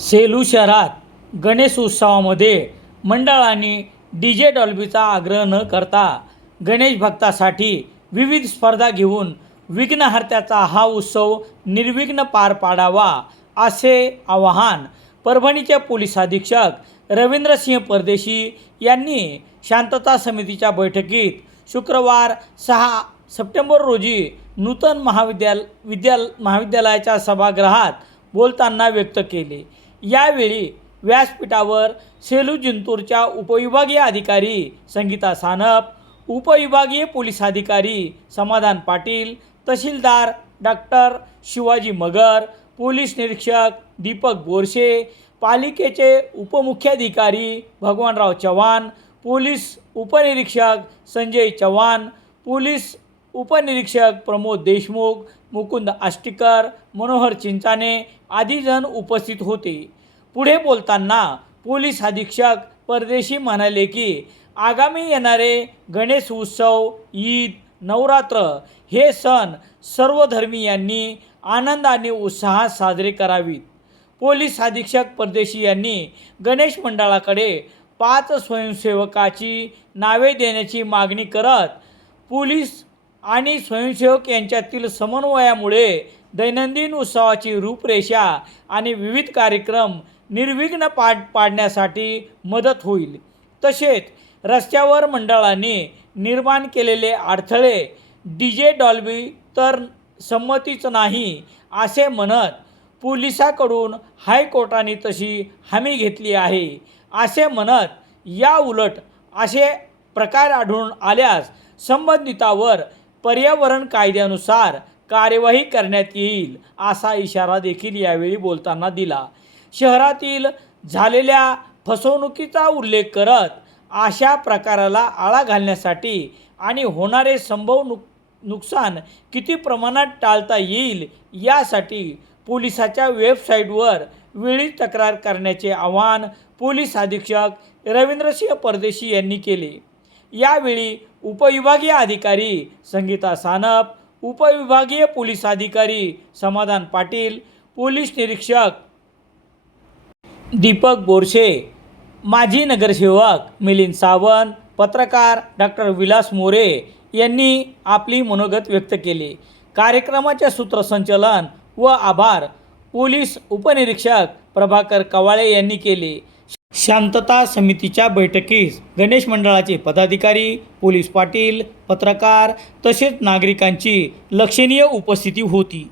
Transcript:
सेलू शहरात गणेश उत्सवामध्ये मंडळांनी डी जे डॉल्बीचा आग्रह न करता गणेश भक्तासाठी विविध स्पर्धा घेऊन विघ्नहर्त्याचा हा उत्सव निर्विघ्न पार पाडावा असे आवाहन परभणीचे पोलीस अधीक्षक रवींद्रसिंह परदेशी यांनी शांतता समितीच्या बैठकीत शुक्रवार सहा सप्टेंबर रोजी नूतन महाविद्याल विद्याल महाविद्यालयाच्या सभागृहात बोलताना व्यक्त केले. यावेळी व्यासपीठावर सेलू जिंतूरच्या उपविभागीय अधिकारी संगीता सानप उपविभागीय पोलीस अधिकारी समाधान पाटील तहसीलदार डॉक्टर शिवाजी मगर पोलीस निरीक्षक दीपक बोरशे पालिकेचे उपमुख्याधिकारी भगवानराव चव्हाण पोलीस उपनिरीक्षक संजय चव्हाण पोलीस उपनिरीक्षक प्रमोद देशमुख मुकुंद आष्टीकर मनोहर चिंचाने आदीजण उपस्थित होते. पुढे बोलताना पोलीस अधीक्षक परदेशी म्हणाले की आगामी येणारे गणेश उत्सव ईद नवरात्र हे सण सर्व धर्मीयांनी आनंद आणि उत्साहात साजरे करावीत. पोलीस अधीक्षक परदेशी यांनी गणेश मंडळाकडे पाच स्वयंसेवकाची नावे देण्याची मागणी करत पोलीस आणि स्वयंसेवक यांच्यातील समन्वयामुळे दैनंदिन उत्सवाची रूपरेषा आणि विविध कार्यक्रम निर्विघ्न पाड पाडण्यासाठी मदत होईल. तसेच रस्त्यावर मंडळाने निर्माण केलेले अडथळे डी जे डॉल्बी तर संमतीच नाही असे म्हणत पोलिसाकडून हायकोर्टाने तशी हमी घेतली आहे. असे म्हणत या उलट असे प्रकार आढळून आल्यास संबंधितावर पर्यावरण कायद्यानुसार कार्यवाही करण्यात येईल असा इशारा देखील यावेळी बोलताना दिला. शहरातील झालेल्या फसवणुकीचा उल्लेख करत अशा प्रकाराला आळा घालण्यासाठी आणि होणारे संभव नुक नुकसान किती प्रमाणात टाळता येईल यासाठी पोलिसाच्या वेबसाईटवर वेळी तक्रार करण्याचे आवाहन पोलीस अधीक्षक रवींद्रसिंह परदेशी यांनी केले. यावेळी उपविभागीय अधिकारी संगीता सानप उपविभागीय पोलीस अधिकारी समाधान पाटील पोलीस निरीक्षक दीपक बोरशे माजी नगरसेवक मिलिंद सावंत पत्रकार डॉक्टर विलास मोरे यांनी आपली मनोगत व्यक्त केली. कार्यक्रमाचे सूत्रसंचलन व आभार पोलीस उपनिरीक्षक प्रभाकर कवाळे यांनी केले. शांतता समितीच्या बैठकीस गणेश मंडळाचे पदाधिकारी पोलीस पाटील पत्रकार तसेच नागरिकांची लक्षणीय उपस्थिती होती.